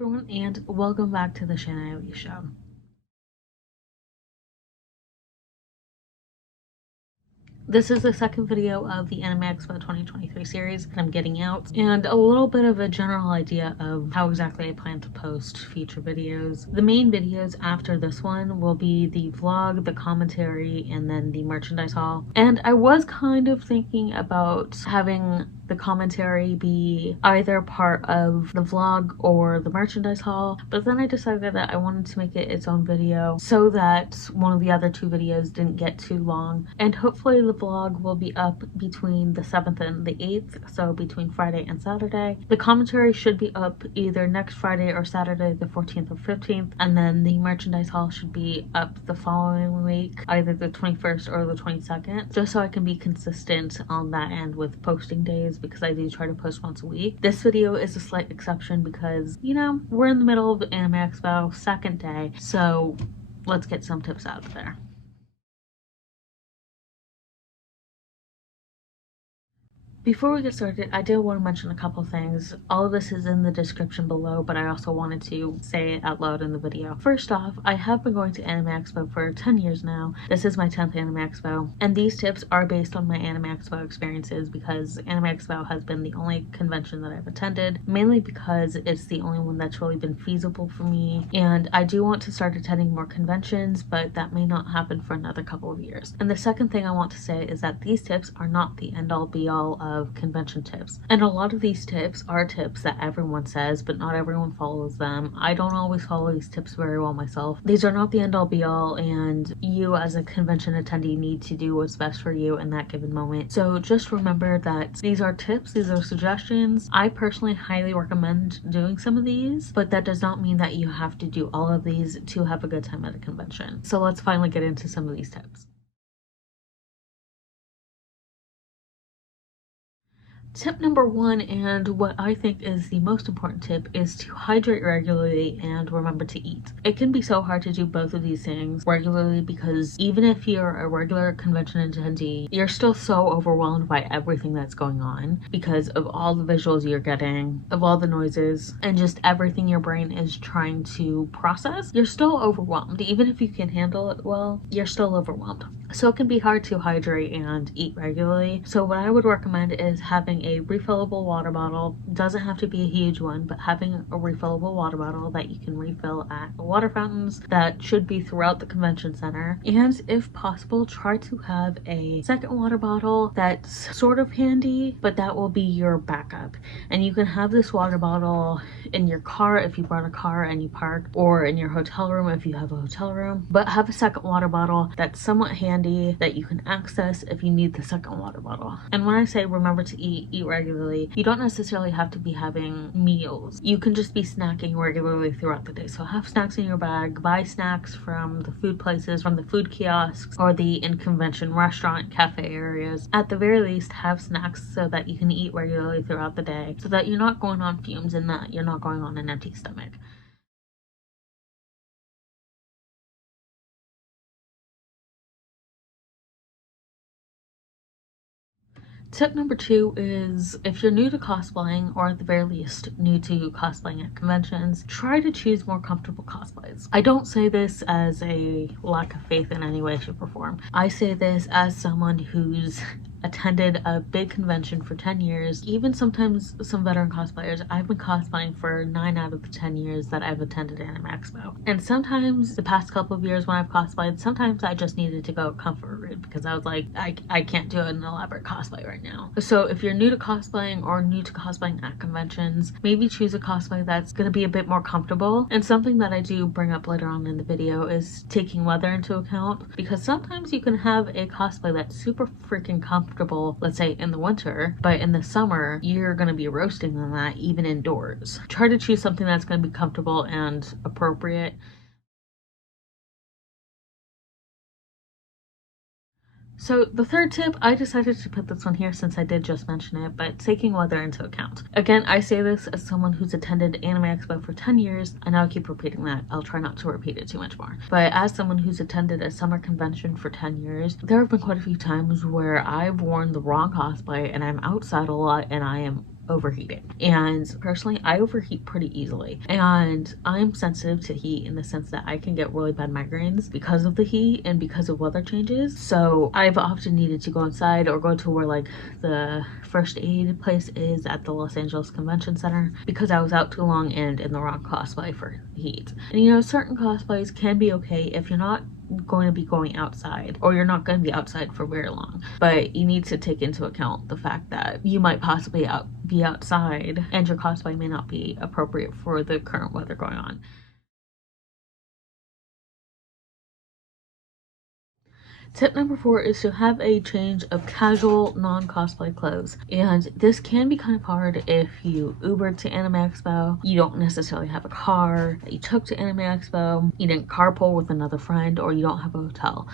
everyone, and welcome back to the Shanae Show. This is the second video of the Anime Expo 2023 series that I'm getting out, and a little bit of a general idea of how exactly I plan to post future videos. The main videos after this one will be the vlog, the commentary, and then the merchandise haul. And I was kind of thinking about having the commentary be either part of the vlog or the merchandise haul, but then I decided that I wanted to make it its own video so that one of the other two videos didn't get too long, and hopefully the vlog will be up between the 7th and the 8th, so between Friday and Saturday. The commentary should be up either next Friday or Saturday the 14th or 15th, and then the merchandise haul should be up the following week, either the 21st or the 22nd, just so I can be consistent on that end with posting days, because I do try to post once a week. This video is a slight exception because, you know, we're in the middle of the Anime Expo, second day, so let's get some tips out there. Before we get started, I did want to mention a couple things. All of this is in the description below, but I also wanted to say it out loud in the video. First off, I have been going to Anime Expo for 10 years now. This is my 10th Anime Expo, and these tips are based on my Anime Expo experiences because Anime Expo has been the only convention that I've attended, mainly because it's the only one that's really been feasible for me, and I do want to start attending more conventions, but that may not happen for another couple of years. And the second thing I want to say is that these tips are not the end-all be-all of convention tips, and a lot of these tips are tips that everyone says, but not everyone follows them. I don't always follow these tips very well myself. These are not the end all be all, and you as a convention attendee need to do what's best for you in that given moment. So just remember that these are tips, these are suggestions. I personally highly recommend doing some of these, but that does not mean that you have to do all of these to have a good time at a convention. So let's finally get into some of these tips. Tip number one, and what I think is the most important tip, is to hydrate regularly and remember to eat. It can be so hard to do both of these things regularly because even if you're a regular convention attendee, you're still so overwhelmed by everything that's going on because of all the visuals you're getting, of all the noises, and just everything your brain is trying to process. You're still overwhelmed. Even if you can handle it well, you're still overwhelmed. So it can be hard to hydrate and eat regularly. So what I would recommend is having a refillable water bottle. Doesn't have to be a huge one, but having a refillable water bottle that you can refill at the water fountains that should be throughout the convention center. And if possible, try to have a second water bottle that's sort of handy, but that will be your backup. And you can have this water bottle in your car if you brought a car and you parked, or in your hotel room if you have a hotel room, but have a second water bottle that's somewhat handy that you can access if you need the second water bottle. And when I say remember to eat regularly, you don't necessarily have to be having meals. You can just be snacking regularly throughout the day. So have snacks in your bag, buy snacks from the food places, from the food kiosks, or the in-convention restaurant, cafe areas. At the very least, have snacks so that you can eat regularly throughout the day, so that you're not going on fumes and that you're not going on an empty stomach. Tip number two is, if you're new to cosplaying, or at the very least new to cosplaying at conventions, try to choose more comfortable cosplays. I don't say this as a lack of faith in any way, shape, or form. I say this as someone who's attended a big convention for 10 years, even sometimes some veteran cosplayers. I've been cosplaying for 9 out of the 10 years that I've attended Anime Expo. And sometimes the past couple of years when I've cosplayed, sometimes I just needed to go comfort route because I was like, I can't do an elaborate cosplay right now. So if you're new to cosplaying or new to cosplaying at conventions, maybe choose a cosplay that's going to be a bit more comfortable. And something that I do bring up later on in the video is taking weather into account, because sometimes you can have a cosplay that's super freaking comfortable, let's say in the winter, but in the summer you're going to be roasting on that even indoors. Try to choose something that's going to be comfortable and appropriate. So the third tip, I decided to put this one here since I did just mention it, but taking weather into account. Again, I say this as someone who's attended Anime Expo for 10 years. I know I keep repeating that. I'll try not to repeat it too much more. But as someone who's attended a summer convention for 10 years, there have been quite a few times where I've worn the wrong cosplay and I'm outside a lot and I am overheating. And personally, I overheat pretty easily. And I'm sensitive to heat in the sense that I can get really bad migraines because of the heat and because of weather changes. So I've often needed to go inside or go to where like the first aid place is at the Los Angeles Convention Center because I was out too long and in the wrong cosplay for heat. And you know, certain cosplays can be okay if you're not going to be going outside or you're not going to be outside for very long, but you need to take into account the fact that you might possibly be outside and your cosplay may not be appropriate for the current weather going on. Tip number 4 is to have a change of casual, non-cosplay clothes. And this can be kind of hard if you Ubered to Anime Expo, you don't necessarily have a car that you took to Anime Expo, you didn't carpool with another friend, or you don't have a hotel.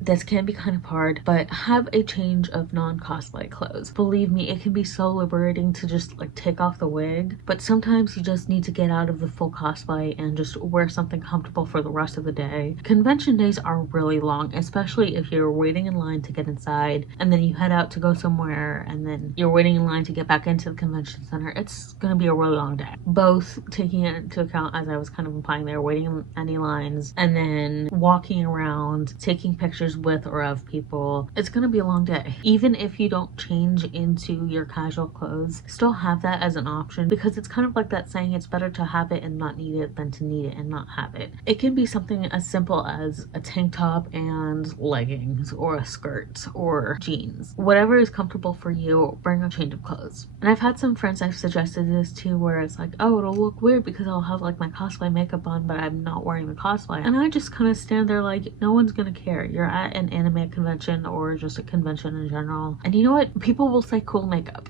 This can be kind of hard, but have a change of non-cosplay clothes. Believe me, it can be so liberating to just like take off the wig, but sometimes you just need to get out of the full cosplay and just wear something comfortable for the rest of the day. Convention days are really long, especially if you're waiting in line to get inside and then you head out to go somewhere and then you're waiting in line to get back into the convention center. It's gonna be a really long day. Both taking it into account, as I was kind of implying there, waiting in any lines and then walking around, taking pictures with or of people. It's gonna be a long day. Even if you don't change into your casual clothes, still have that as an option because it's kind of like that saying, it's better to have it and not need it than to need it and not have it. It can be something as simple as a tank top and leggings or a skirt or jeans. Whatever is comfortable for you, bring a change of clothes. And I've had some friends I've suggested this to where it's like, oh, it'll look weird because I'll have like my cosplay makeup on but I'm not wearing the cosplay. And I just kind of stand there like, no one's gonna care. You're at an anime convention or just a convention in general. And you know what? People will say cool makeup.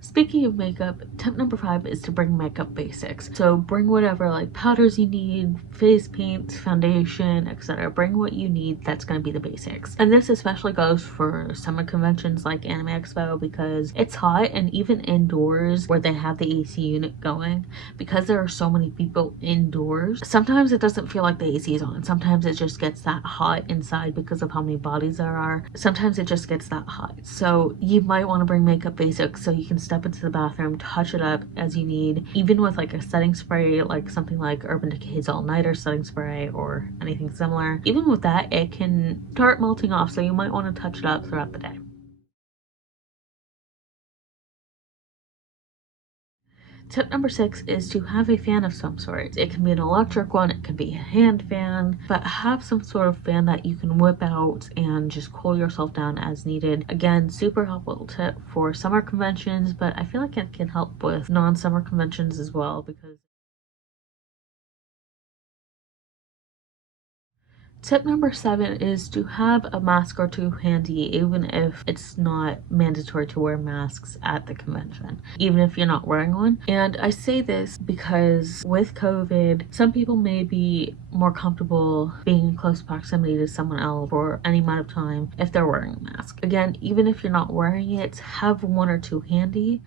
Speaking of makeup, tip number 5 is to bring makeup basics. So bring whatever like powders you need, face paint, foundation, etc. Bring what you need that's going to be the basics. And this especially goes for summer conventions like Anime Expo because it's hot, and even indoors where they have the AC unit going, because there are so many people indoors, sometimes it doesn't feel like the AC is on. Sometimes it just gets that hot inside because of how many bodies there are. Sometimes it just gets that hot. So you might want to bring makeup basics so you can step into the bathroom, touch it up as you need, even with like a setting spray, like something like Urban Decay's all-nighter setting spray or anything similar. Even with that, it can start melting off, so you might want to touch it up throughout the day. Tip number 6 is to have a fan of some sort. It can be an electric one, it can be a hand fan, but have some sort of fan that you can whip out and just cool yourself down as needed. Again, super helpful tip for summer conventions, but I feel like it can help with non-summer conventions as well because tip number 7 is to have a mask or two handy, even if it's not mandatory to wear masks at the convention, even if you're not wearing one. And I say this because with COVID, some people may be more comfortable being in close proximity to someone else for any amount of time if they're wearing a mask. Again, even if you're not wearing it, have one or two handy.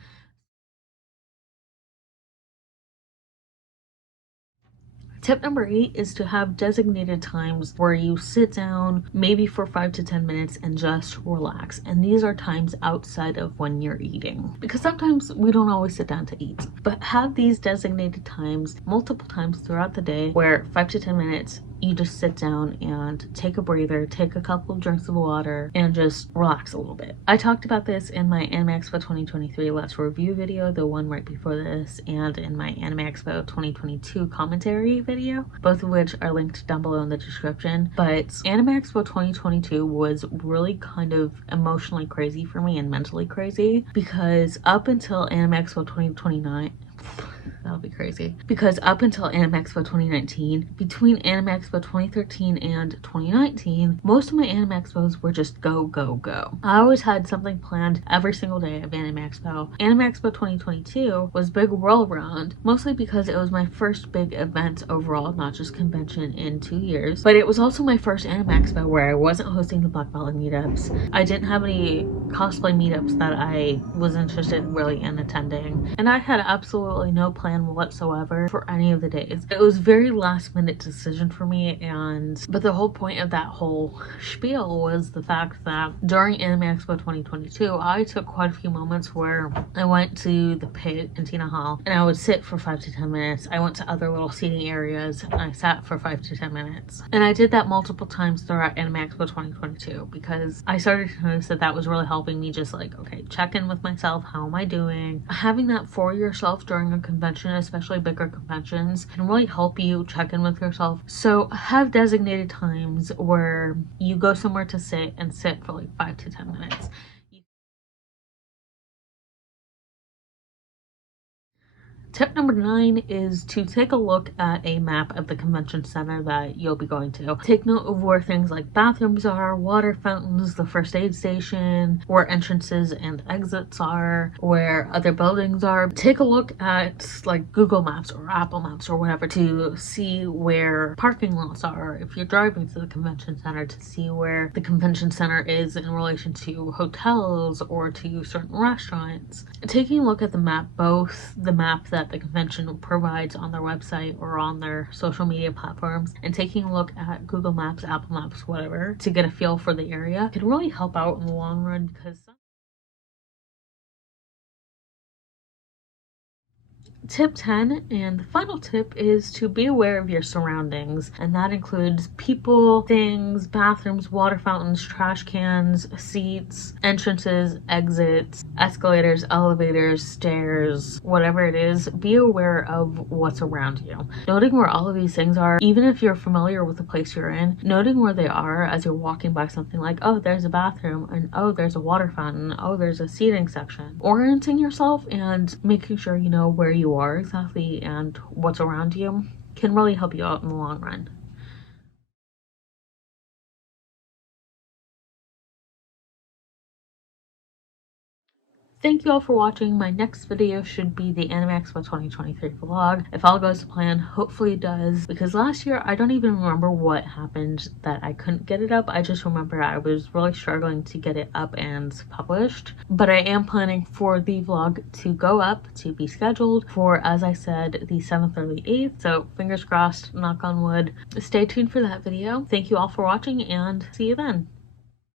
Tip number 8 is to have designated times where you sit down, maybe for 5 to 10 minutes, and just relax. And these are times outside of when you're eating, because sometimes we don't always sit down to eat. But have these designated times multiple times throughout the day where 5 to 10 minutes you just sit down and take a breather, take a couple of drinks of water, and just relax a little bit. I talked about this in my Anime Expo 2023 Let's Review video, the one right before this, and in my Anime Expo 2022 commentary video, both of which are linked down below in the description. But Anime Expo 2022 was really kind of emotionally crazy for me and mentally crazy because up until Anime Expo 2029, that'll be crazy. Because up until Anime Expo 2019, between Anime Expo 2013 and 2019, most of my Anime Expos were just go, go, go. I always had something planned every single day of Anime Expo. Anime Expo 2022 was big whirlwind, mostly because it was my first big event overall, not just convention, in 2 years. But it was also my first Anime Expo where I wasn't hosting the Black Belt meetups. I didn't have any cosplay meetups that I was interested really in attending. And I had absolutely no plans plan whatsoever for any of the days. It was a very last minute decision for me, but the whole point of that whole spiel was the fact that during Anime Expo 2022, I took quite a few moments where I went to the pit in Tina Hall and I would sit for 5 to 10 minutes. I went to other little seating areas and I sat for 5 to 10 minutes. And I did that multiple times throughout Anime Expo 2022 because I started to notice that that was really helping me just like, okay, check in with myself. How am I doing? Having that for yourself during a convention, especially bigger conventions, can really help you check in with yourself. So have designated times where you go somewhere to sit and sit for like 5 to 10 minutes. Tip number 9 is to take a look at a map of the convention center that you'll be going to. Take note of where things like bathrooms are, water fountains, the first aid station, where entrances and exits are, where other buildings are. Take a look at like Google Maps or Apple Maps or whatever to see where parking lots are if you're driving to the convention center, to see where the convention center is in relation to hotels or to certain restaurants. Taking a look at the map, both the map that the convention provides on their website or on their social media platforms, and taking a look at Google Maps, Apple Maps, whatever, to get a feel for the area can really help out in the long run because Tip 10 and the final tip is to be aware of your surroundings, and that includes people, things, bathrooms, water fountains, trash cans, seats, entrances, exits, escalators, elevators, stairs, whatever it is. Be aware of what's around you. Noting where all of these things are, even if you're familiar with the place you're in, noting where they are as you're walking by something like, oh, there's a bathroom, and oh, there's a water fountain, oh, there's a seating section. Orienting yourself and making sure you know where you are exactly and what's around you can really help you out in the long run. Thank you all for watching. My next video should be the Anime Expo 2023 vlog. If all goes to plan, hopefully it does, because last year I don't even remember what happened that I couldn't get it up. I just remember I was really struggling to get it up and published. But I am planning for the vlog to go up, to be scheduled for, as I said, the 7th or the 8th. So fingers crossed, knock on wood. Stay tuned for that video. Thank you all for watching and see you then.